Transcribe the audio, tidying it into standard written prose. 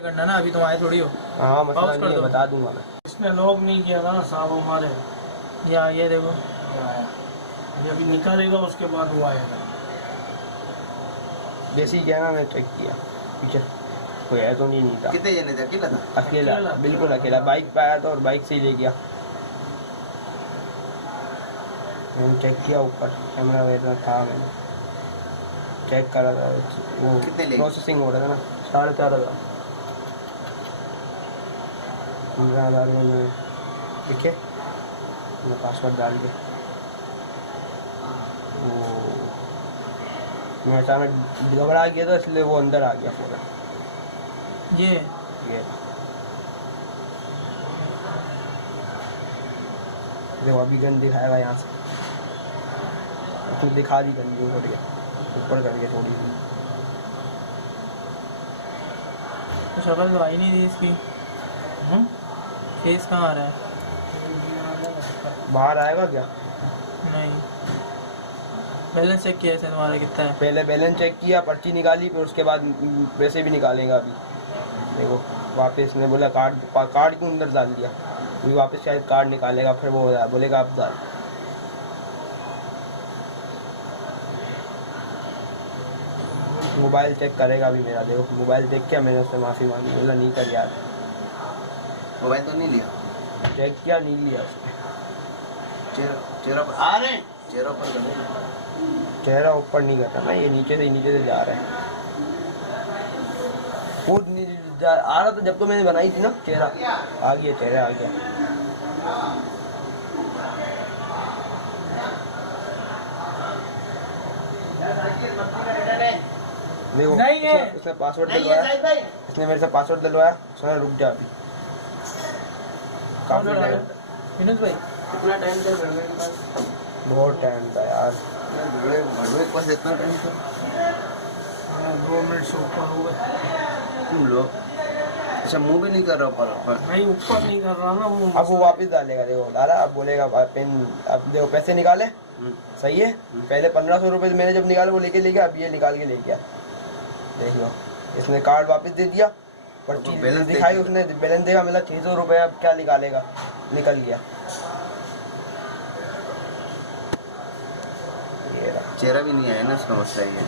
करना ना, अभी तुम आए थोड़ी हो। हाँ मसला पॉज कर नहीं है, दो। बता दूंगा मैं। इसने लॉक नहीं किया था ना साहब हमारे। ये देखो, ये आया। ये अभी निकालेगा उसके बाद वो आएगा। जैसे ही गया ना मैं चेक किया पीछे कोई है तो नहीं था। कितने जने थे? अकेला था? अकेला बिल्कुल अकेला, बाइक पे आया था और बाइक से ही ले गया। मैंने चेक किया ऊपर कैमरा वगैरह था, मैंने चेक करा था। वो कितने ले? प्रोसेसिंग हो रहा था ना, 4,500। 15,000 में लिखे मैं पासवर्ड डाल के वो मैं अचानक घबरा गया था, इसलिए वो अंदर आ गया पूरा। ये देखो अभी गन दिखाएगा यहाँ से, तो दिखा दी गन जो गया ऊपर करके थोड़ी सी। तो शक्ल तो आई नहीं थी इसकी। फेस कहाँ आ रहा है? बाहर आएगा क्या? नहीं। बैलेंस चेक किया है तुम्हारा कितना है? पहले बैलेंस चेक किया, पर्ची निकाली, फिर उसके बाद पैसे भी निकालेंगे। अभी देखो वापस ने बोला कार्ड क्यों अंदर डाल दिया, अभी वापस शायद कार्ड निकालेगा, फिर वो बोलेगा आप डाल। मोबाइल चेक करेगा अभी मेरा, देखो मोबाइल देख के मैंने उससे माफ़ी मांगी, बोला नहीं कर यार। मोबाइल तो नहीं लिया? चेक किया, नहीं लिया उसने। चेहरा पर आ रहे हैं, चेहरा पर चेहरा ऊपर नहीं करता ना, ये नीचे से जा रहा है। खुद आ रहा था जब तो मैंने बनाई थी ना, चेहरा आ गया, चेहरा आ गया। देखो नहीं है। उसने पासवर्ड डलवाया, इसने मेरे से पासवर्ड डलवाया। उसने रुक जा अभी, काफी टाइम। विनोद भाई कितना टाइम था घर के पास? बहुत टाइम था यार, घर के पास इतना टाइम था? 2 मिनट से ऊपर हो गए। तुम लोग अच्छा मुंह भी नहीं कर रहा पर नहीं ऊपर नहीं कर रहा ना वो। अब वो वापस डालेगा। देखो डाला, अब बोलेगा पेन। अब देखो पैसे निकाले, सही है। पहले 1,500 रुपये मैंने जब निकाले वो लेके ले गया, अब ये निकाल के ले गया। देख लो, इसने कार्ड वापस दे दिया, पर्ची दिखाई उसने, बैलेंस देगा, मिला 600 रुपये। अब क्या निकालेगा, निकल गया। चेहरा भी नहीं आया ना, उसका मसला ये है।